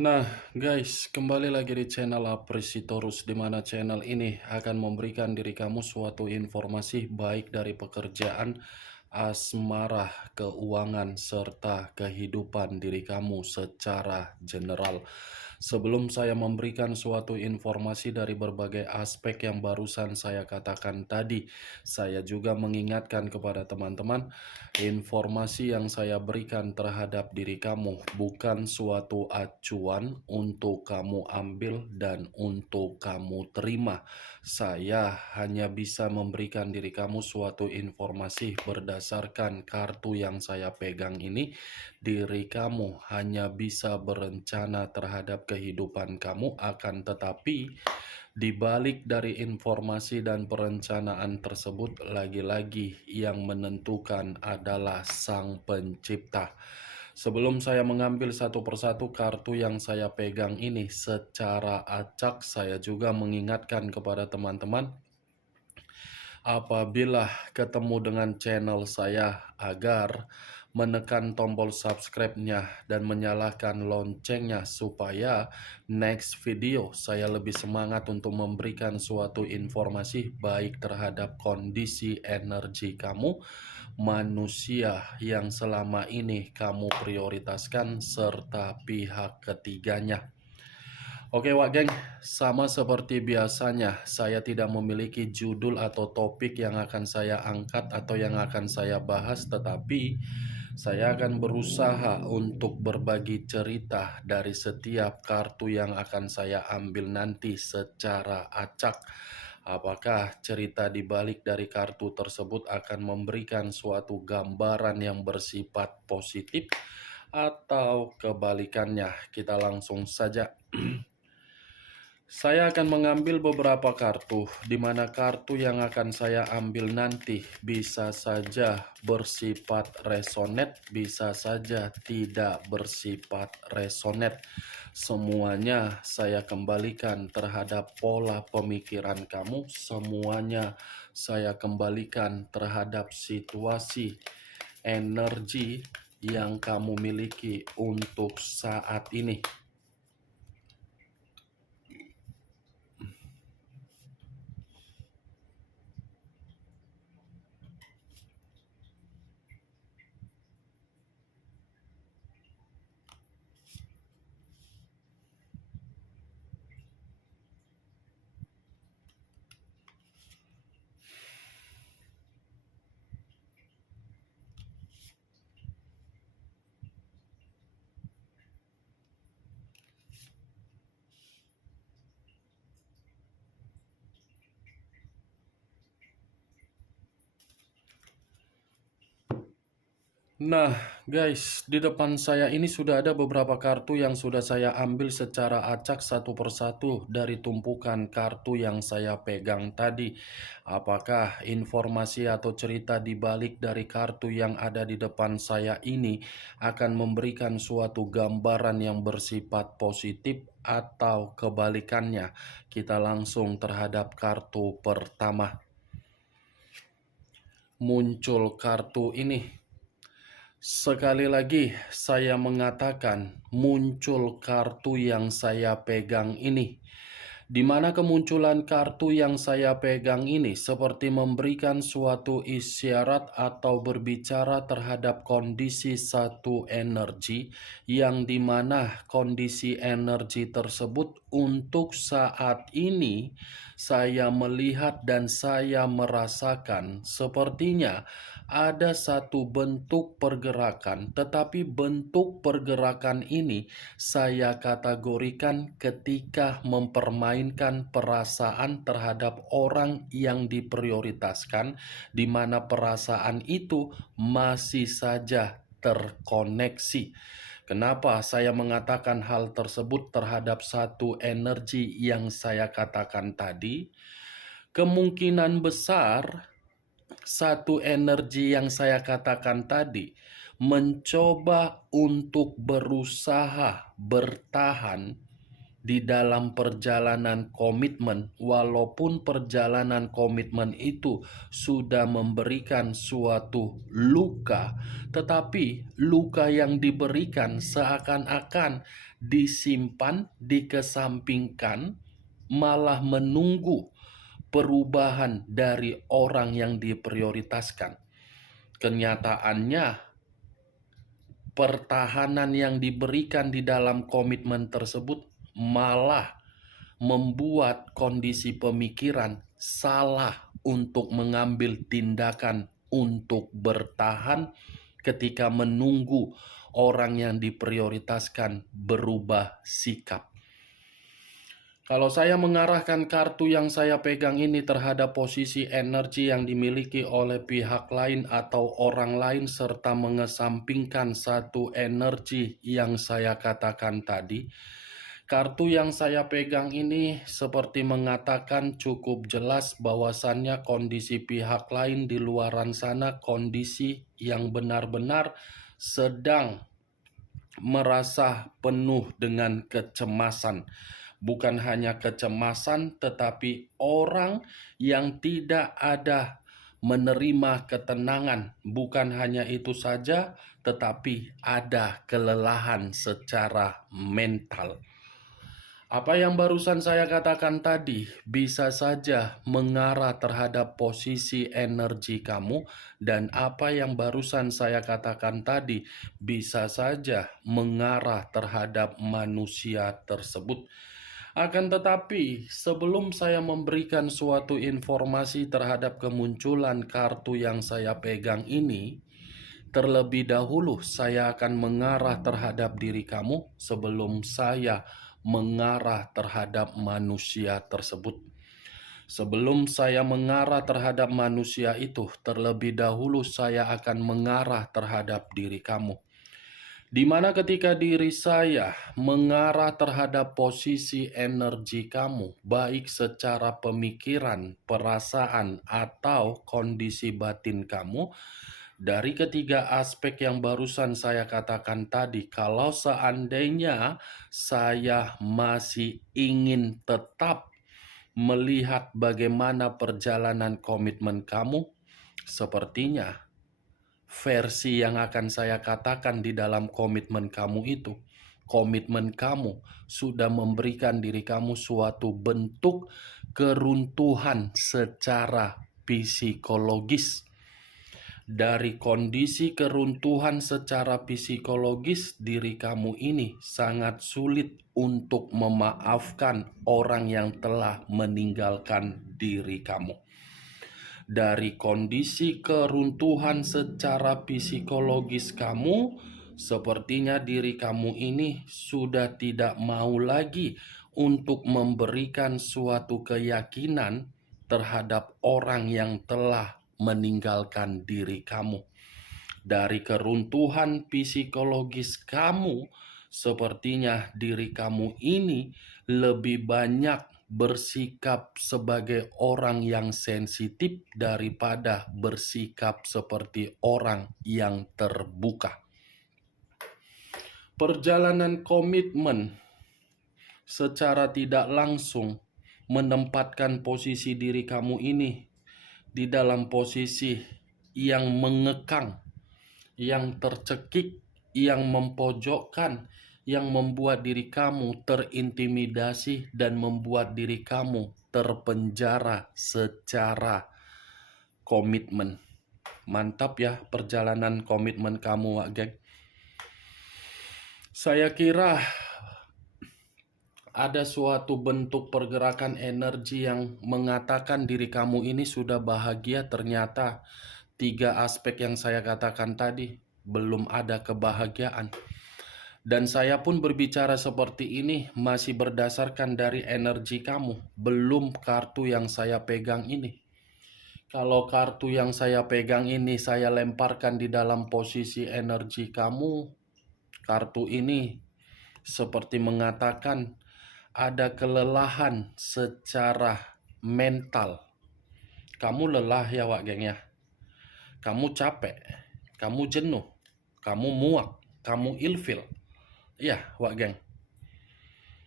Nah, guys, kembali lagi di channel Apresitorus, di mana channel ini akan memberikan diri kamu suatu informasi baik dari pekerjaan, asmara, keuangan, serta kehidupan diri kamu secara general. Sebelum saya memberikan suatu informasi dari berbagai aspek yang barusan saya katakan tadi, saya juga mengingatkan kepada teman-teman, informasi yang saya berikan terhadap diri kamu bukan suatu acuan untuk kamu ambil dan untuk kamu terima. Saya hanya bisa memberikan diri kamu suatu informasi berdasarkan kartu yang saya pegang ini. Diri kamu hanya bisa berencana terhadap kehidupan kamu, akan tetapi di balik dari informasi dan perencanaan tersebut, lagi-lagi yang menentukan adalah Sang Pencipta. Sebelum saya mengambil satu persatu kartu yang saya pegang ini secara acak, saya juga mengingatkan kepada teman-teman, apabila ketemu dengan channel saya, agar menekan tombol subscribe-nya dan menyalakan loncengnya supaya next video saya lebih semangat untuk memberikan suatu informasi baik terhadap kondisi energi kamu, manusia yang selama ini kamu prioritaskan, serta pihak ketiganya. Oke Wak Geng, sama seperti biasanya, saya tidak memiliki judul atau topik yang akan saya angkat atau yang akan saya bahas, tetapi saya akan berusaha untuk berbagi cerita dari setiap kartu yang akan saya ambil nanti secara acak. Apakah cerita di balik dari kartu tersebut akan memberikan suatu gambaran yang bersifat positif atau kebalikannya? Kita langsung saja. Saya akan mengambil beberapa kartu, di mana kartu yang akan saya ambil nanti bisa saja bersifat resonet, bisa saja tidak bersifat resonet. Semuanya saya kembalikan terhadap pola pemikiran kamu, semuanya saya kembalikan terhadap situasi energi yang kamu miliki untuk saat ini. Nah, guys, di depan saya ini sudah ada beberapa kartu yang sudah saya ambil secara acak satu persatu dari tumpukan kartu yang saya pegang tadi. Apakah informasi atau cerita di balik dari kartu yang ada di depan saya ini akan memberikan suatu gambaran yang bersifat positif atau kebalikannya? Kita langsung terhadap kartu pertama. Muncul kartu ini. Sekali lagi saya mengatakan, muncul kartu yang saya pegang ini. Di mana kemunculan kartu yang saya pegang ini seperti memberikan suatu isyarat atau berbicara terhadap kondisi satu energi, yang dimana kondisi energi tersebut untuk saat ini saya melihat dan saya merasakan sepertinya ada satu bentuk pergerakan, tetapi bentuk pergerakan ini saya kategorikan ketika mempermainkan perasaan terhadap orang yang diprioritaskan, di mana perasaan itu masih saja terkoneksi. Kenapa saya mengatakan hal tersebut terhadap satu energi yang saya katakan tadi? Kemungkinan besar satu energi yang saya katakan tadi mencoba untuk berusaha bertahan di dalam perjalanan komitmen, walaupun perjalanan komitmen itu sudah memberikan suatu luka, tetapi luka yang diberikan seakan-akan disimpan, dikesampingkan, malah menunggu perubahan dari orang yang diprioritaskan. Kenyataannya, pertahanan yang diberikan di dalam komitmen tersebut malah membuat kondisi pemikiran salah untuk mengambil tindakan untuk bertahan ketika menunggu orang yang diprioritaskan berubah sikap. Kalau saya mengarahkan kartu yang saya pegang ini terhadap posisi energi yang dimiliki oleh pihak lain atau orang lain serta mengesampingkan satu energi yang saya katakan tadi, kartu yang saya pegang ini seperti mengatakan cukup jelas bahwasannya kondisi pihak lain di luaran sana kondisi yang benar-benar sedang merasa penuh dengan kecemasan. Bukan hanya kecemasan, tetapi orang yang tidak ada menerima ketenangan. Bukan hanya itu saja, tetapi ada kelelahan secara mental. Apa yang barusan saya katakan tadi bisa saja mengarah terhadap posisi energi kamu, dan apa yang barusan saya katakan tadi bisa saja mengarah terhadap manusia tersebut. Akan tetapi, sebelum saya memberikan suatu informasi terhadap kemunculan kartu yang saya pegang ini, terlebih dahulu saya akan mengarah terhadap diri kamu sebelum saya mengarah terhadap manusia tersebut. Sebelum saya mengarah terhadap manusia itu, terlebih dahulu saya akan mengarah terhadap diri kamu. Di mana ketika diri saya mengarah terhadap posisi energi kamu, baik secara pemikiran, perasaan, atau kondisi batin kamu, dari ketiga aspek yang barusan saya katakan tadi, kalau seandainya saya masih ingin tetap melihat bagaimana perjalanan komitmen kamu, sepertinya versi yang akan saya katakan di dalam komitmen kamu itu, komitmen kamu sudah memberikan diri kamu suatu bentuk keruntuhan secara psikologis. Dari kondisi keruntuhan secara psikologis, diri kamu ini sangat sulit untuk memaafkan orang yang telah meninggalkan diri kamu. Dari kondisi keruntuhan secara psikologis kamu, sepertinya diri kamu ini sudah tidak mau lagi untuk memberikan suatu keyakinan terhadap orang yang telah meninggalkan diri kamu. Dari keruntuhan psikologis kamu, sepertinya diri kamu ini lebih banyak bersikap sebagai orang yang sensitif daripada bersikap seperti orang yang terbuka. Perjalanan komitmen secara tidak langsung menempatkan posisi diri kamu ini di dalam posisi yang mengekang, yang tercekik, yang mempojokkan, yang membuat diri kamu terintimidasi dan membuat diri kamu terpenjara secara komitmen. Mantap ya perjalanan komitmen kamu, Wak Geng. Saya kira ada suatu bentuk pergerakan energi yang mengatakan diri kamu ini sudah bahagia. Ternyata tiga aspek yang saya katakan tadi belum ada kebahagiaan. Dan saya pun berbicara seperti ini masih berdasarkan dari energi kamu, belum kartu yang saya pegang ini. Kalau kartu yang saya pegang ini saya lemparkan di dalam posisi energi kamu, kartu ini seperti mengatakan ada kelelahan secara mental. Kamu lelah ya, Wak Geng ya. Kamu capek, kamu jenuh, kamu muak, kamu ilfil. Ya, Wak Geng.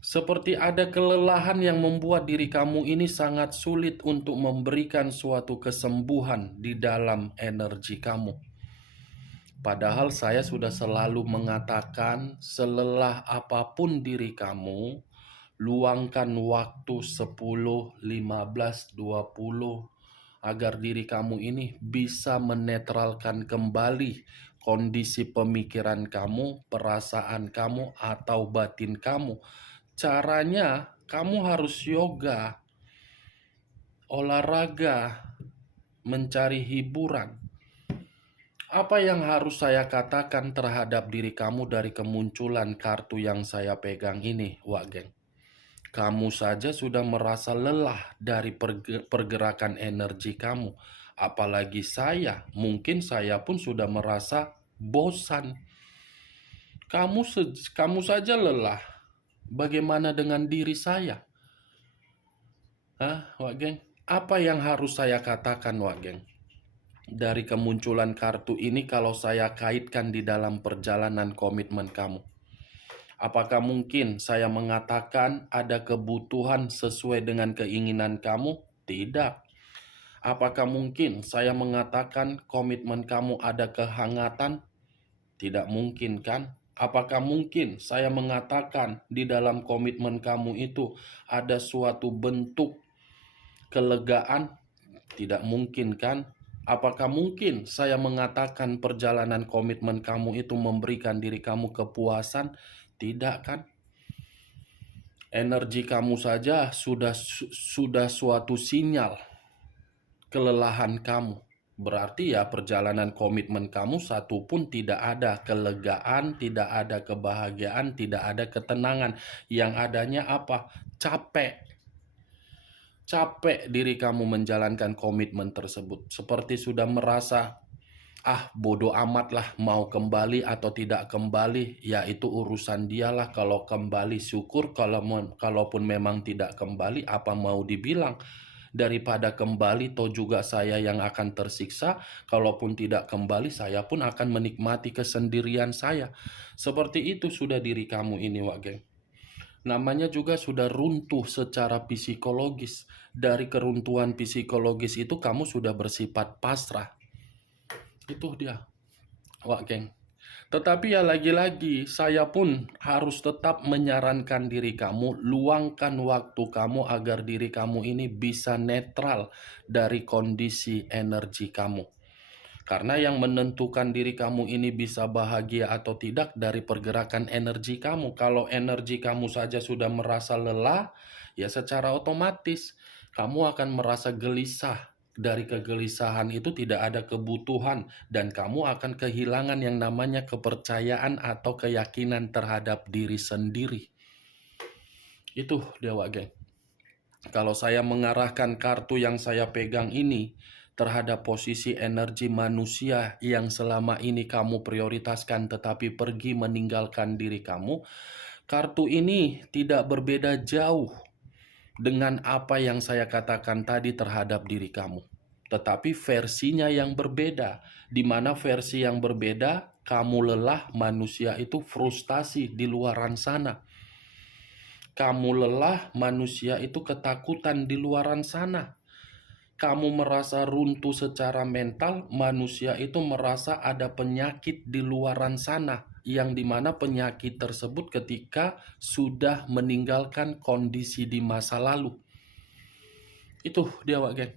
Seperti ada kelelahan yang membuat diri kamu ini sangat sulit untuk memberikan suatu kesembuhan di dalam energi kamu. Padahal saya sudah selalu mengatakan, selelah apapun diri kamu, luangkan waktu 10, 15, 20 agar diri kamu ini bisa menetralkan kembali kondisi pemikiran kamu, perasaan kamu, atau batin kamu. Caranya, kamu harus yoga, olahraga, mencari hiburan. Apa yang harus saya katakan terhadap diri kamu dari kemunculan kartu yang saya pegang ini, Wak Geng? Kamu saja sudah merasa lelah dari pergerakan energi kamu. Apalagi saya, mungkin saya pun sudah merasa bosan. Kamu saja lelah. Bagaimana dengan diri saya? Wak Geng? Apa yang harus saya katakan, Wak Geng? Dari kemunculan kartu ini kalau saya kaitkan di dalam perjalanan komitmen kamu. Apakah mungkin saya mengatakan ada kebutuhan sesuai dengan keinginan kamu? Tidak. Apakah mungkin saya mengatakan komitmen kamu ada kehangatan? Tidak mungkin kan? Apakah mungkin saya mengatakan di dalam komitmen kamu itu ada suatu bentuk kelegaan? Tidak mungkin kan? Apakah mungkin saya mengatakan perjalanan komitmen kamu itu memberikan diri kamu kepuasan? Tidak kan? Energi kamu saja sudah suatu sinyal kelelahan kamu. Berarti ya perjalanan komitmen kamu satu pun tidak ada kelegaan, tidak ada kebahagiaan, tidak ada ketenangan. Yang adanya apa? Capek. Capek diri kamu menjalankan komitmen tersebut. Seperti sudah merasa, bodoh amat lah, mau kembali atau tidak kembali, ya itu urusan dialah. Kalau kembali syukur, kalaupun memang tidak kembali, apa mau dibilang? Daripada kembali, toh juga saya yang akan tersiksa. Kalaupun tidak kembali, saya pun akan menikmati kesendirian saya. Seperti itu sudah diri kamu ini, Wak Geng. Namanya juga sudah runtuh secara psikologis. Dari keruntuhan psikologis itu kamu sudah bersifat pasrah. Itu dia, Wak Geng. Tetapi ya lagi-lagi saya pun harus tetap menyarankan diri kamu, luangkan waktu kamu agar diri kamu ini bisa netral dari kondisi energi kamu. Karena yang menentukan diri kamu ini bisa bahagia atau tidak dari pergerakan energi kamu. Kalau energi kamu saja sudah merasa lelah, ya secara otomatis kamu akan merasa gelisah. Dari kegelisahan itu tidak ada kebutuhan dan kamu akan kehilangan yang namanya kepercayaan atau keyakinan terhadap diri sendiri. Itu dia, Wak Geng. Kalau saya mengarahkan kartu yang saya pegang ini terhadap posisi energi manusia yang selama ini kamu prioritaskan tetapi pergi meninggalkan diri kamu, kartu ini tidak berbeda jauh dengan apa yang saya katakan tadi terhadap diri kamu. Tetapi versinya yang berbeda, di mana versi yang berbeda, kamu lelah, manusia itu frustasi di luaran sana. Kamu lelah, manusia itu ketakutan di luaran sana. Kamu merasa runtuh secara mental, manusia itu merasa ada penyakit di luaran sana, yang dimana penyakit tersebut ketika sudah meninggalkan kondisi di masa lalu. Itu dia, Wak Geng.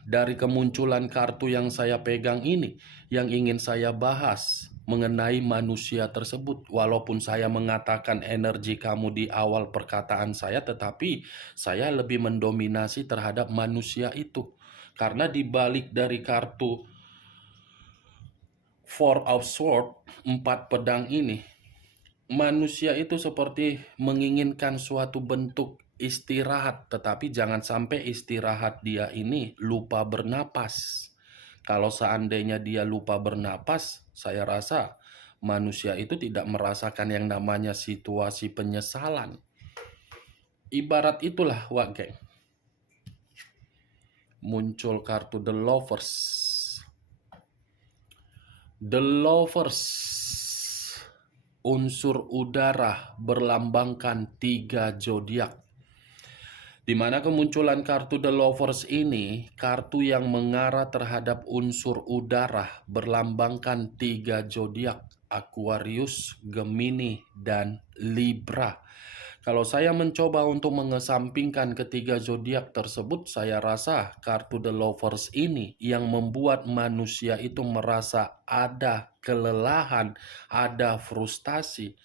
Dari kemunculan kartu yang saya pegang ini, yang ingin saya bahas mengenai manusia tersebut. Walaupun saya mengatakan energi kamu di awal perkataan saya, tetapi saya lebih mendominasi terhadap manusia itu. Karena dibalik dari kartu Four of Swords, 4 pedang ini, manusia itu seperti menginginkan suatu bentuk istirahat, tetapi jangan sampai istirahat dia ini lupa bernapas. Kalau seandainya dia lupa bernapas, saya rasa manusia itu tidak merasakan yang namanya situasi penyesalan. Ibarat itulah, Wak Geng. Muncul kartu The Lovers. The Lovers. unsur udara berlambangkan 3 zodiak. Di mana kemunculan kartu The Lovers ini, kartu yang mengarah terhadap unsur udara berlambangkan 3 zodiak, Aquarius, Gemini, dan Libra. Kalau saya mencoba untuk mengesampingkan ketiga zodiak tersebut, saya rasa kartu The Lovers ini yang membuat manusia itu merasa ada kelelahan, ada frustasi.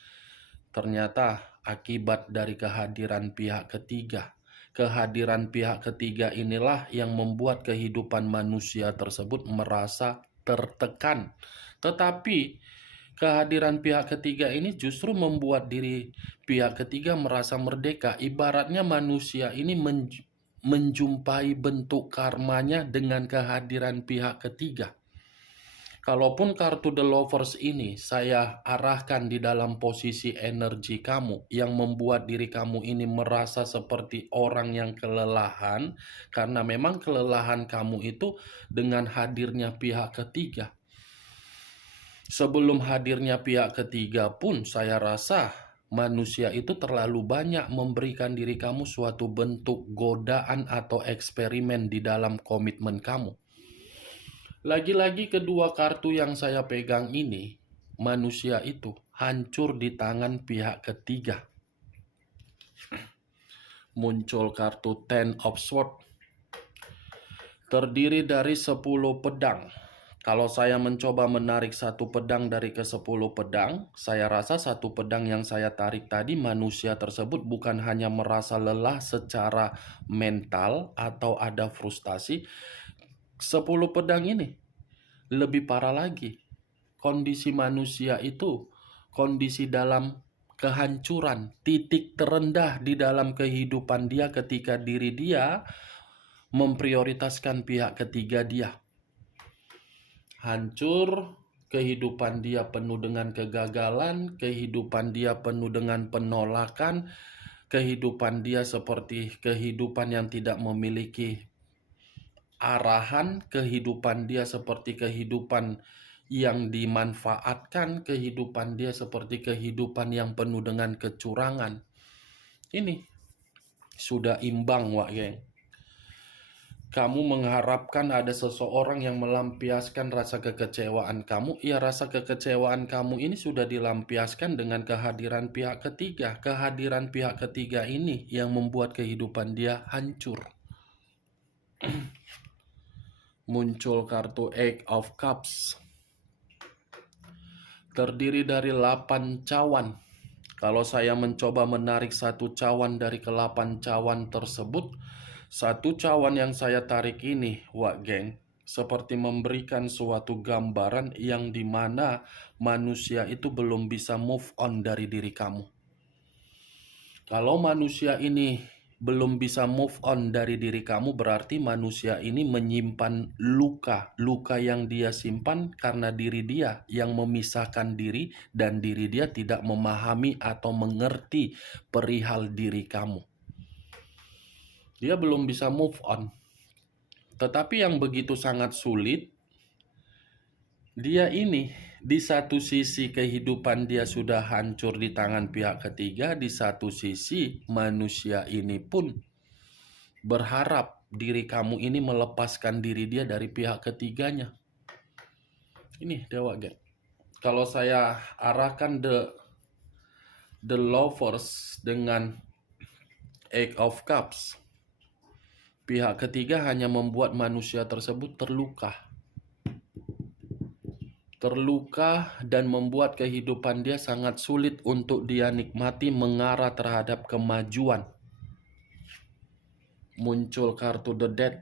Ternyata akibat dari kehadiran pihak ketiga. Kehadiran pihak ketiga inilah yang membuat kehidupan manusia tersebut merasa tertekan. Tetapi kehadiran pihak ketiga ini justru membuat diri pihak ketiga merasa merdeka. Ibaratnya manusia ini menjumpai bentuk karmanya dengan kehadiran pihak ketiga. Kalaupun kartu The Lovers ini saya arahkan di dalam posisi energi kamu yang membuat diri kamu ini merasa seperti orang yang kelelahan, karena memang kelelahan kamu itu dengan hadirnya pihak ketiga. Sebelum hadirnya pihak ketiga pun saya rasa manusia itu terlalu banyak memberikan diri kamu suatu bentuk godaan atau eksperimen di dalam komitmen kamu. Lagi-lagi kedua kartu yang saya pegang ini, manusia itu hancur di tangan pihak ketiga. Muncul kartu Ten of Swords. Terdiri dari 10 pedang. Kalau saya mencoba menarik satu pedang dari ke-10 pedang, saya rasa satu pedang yang saya tarik tadi, manusia tersebut bukan hanya merasa lelah secara mental atau ada frustasi. 10 pedang ini lebih parah lagi. Kondisi manusia itu kondisi dalam kehancuran, titik terendah di dalam kehidupan dia ketika diri dia memprioritaskan pihak ketiga dia. Hancur, kehidupan dia penuh dengan kegagalan, kehidupan dia penuh dengan penolakan, kehidupan dia seperti kehidupan yang tidak memiliki arahan, kehidupan dia seperti kehidupan yang dimanfaatkan, kehidupan dia seperti kehidupan yang penuh dengan kecurangan. Ini sudah imbang, Wak Geng. Kamu mengharapkan ada seseorang yang melampiaskan rasa kekecewaan kamu. Ya, rasa kekecewaan kamu ini sudah dilampiaskan dengan kehadiran pihak ketiga. Kehadiran pihak ketiga ini yang membuat kehidupan dia hancur. Muncul kartu Eight of Cups. Terdiri dari 8 cawan. Kalau saya mencoba menarik satu cawan dari ke-8 cawan tersebut, satu cawan yang saya tarik ini, Wak Geng, seperti memberikan suatu gambaran yang dimana manusia itu belum bisa move on dari diri kamu. Kalau manusia ini belum bisa move on dari diri kamu, berarti manusia ini menyimpan luka yang dia simpan karena diri dia yang memisahkan diri dan diri dia tidak memahami atau mengerti perihal diri kamu. Dia belum bisa move on. Tetapi yang begitu sangat sulit, dia ini di satu sisi kehidupan dia sudah hancur di tangan pihak ketiga, di satu sisi manusia ini pun berharap diri kamu ini melepaskan diri dia dari pihak ketiganya. Ini Dewa Gen. Kalau saya arahkan the Lovers dengan Eight of Cups, pihak ketiga hanya membuat manusia tersebut terluka dan membuat kehidupan dia sangat sulit untuk dia nikmati mengarah terhadap kemajuan. Muncul kartu The Death.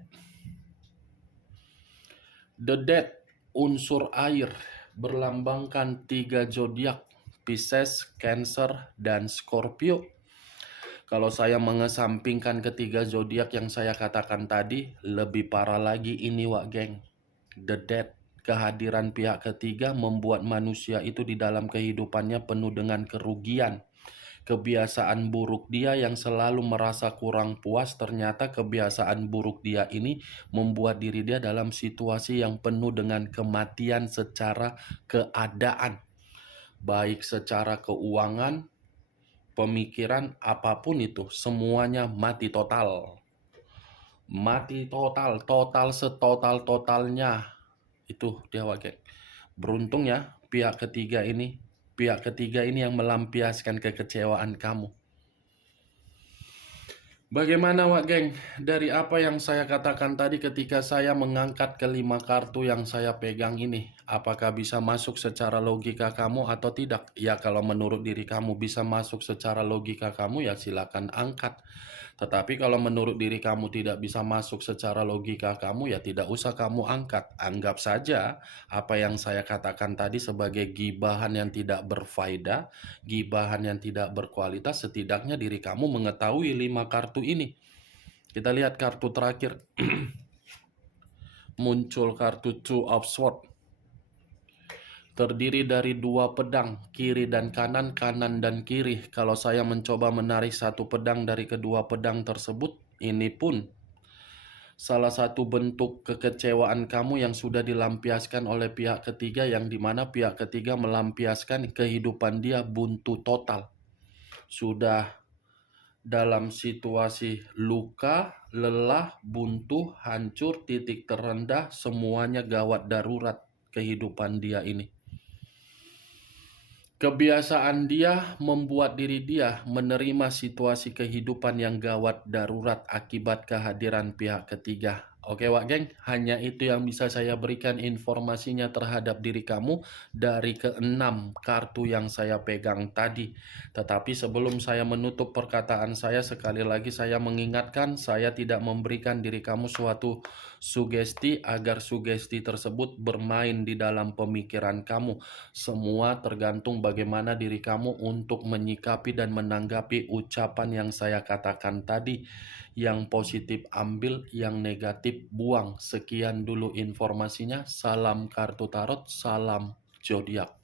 The Death, unsur air, berlambangkan 3 zodiak, Pisces, Cancer, dan Scorpio. Kalau saya mengesampingkan ketiga zodiak yang saya katakan tadi, lebih parah lagi ini, Wak Geng. The Death, kehadiran pihak ketiga membuat manusia itu di dalam kehidupannya penuh dengan kerugian. Kebiasaan buruk dia yang selalu merasa kurang puas, ternyata kebiasaan buruk dia ini membuat diri dia dalam situasi yang penuh dengan kematian secara keadaan. baik secara keuangan, pemikiran, apapun itu, semuanya mati total. Mati total, total setotal-totalnya. Itu dia Wak. Beruntung ya pihak ketiga ini yang melampiaskan kekecewaan kamu. Bagaimana Wak Geng? Dari apa yang saya katakan tadi ketika saya mengangkat kelima kartu yang saya pegang ini, apakah bisa masuk secara logika kamu atau tidak? Ya kalau menurut diri kamu bisa masuk secara logika kamu ya silakan angkat. Tetapi kalau menurut diri kamu tidak bisa masuk secara logika kamu ya tidak usah kamu angkat. Anggap saja apa yang saya katakan tadi sebagai gibahan yang tidak berfaedah, gibahan yang tidak berkualitas. Setidaknya diri kamu mengetahui 5 kartu ini. Kita lihat kartu terakhir. Muncul kartu Two of Swords. Terdiri dari 2 pedang, kiri dan kanan, kanan dan kiri. Kalau saya mencoba menarik satu pedang dari kedua pedang tersebut, ini pun salah satu bentuk kekecewaan kamu yang sudah dilampiaskan oleh pihak ketiga, yang dimana pihak ketiga melampiaskan kehidupan dia buntu total. Sudah dalam situasi luka, lelah, buntu, hancur, titik terendah, semuanya gawat darurat kehidupan dia ini. Kebiasaan dia membuat diri dia menerima situasi kehidupan yang gawat darurat akibat kehadiran pihak ketiga. Oke Wak Geng, hanya itu yang bisa saya berikan informasinya terhadap diri kamu dari ke-6 kartu yang saya pegang tadi. Tetapi sebelum saya menutup perkataan saya, sekali lagi saya mengingatkan, saya tidak memberikan diri kamu suatu sugesti agar sugesti tersebut bermain di dalam pemikiran kamu. Semua tergantung bagaimana diri kamu untuk menyikapi dan menanggapi ucapan yang saya katakan tadi. Yang positif ambil, yang negatif buang. Sekian dulu informasinya. Salam kartu tarot, salam zodiak.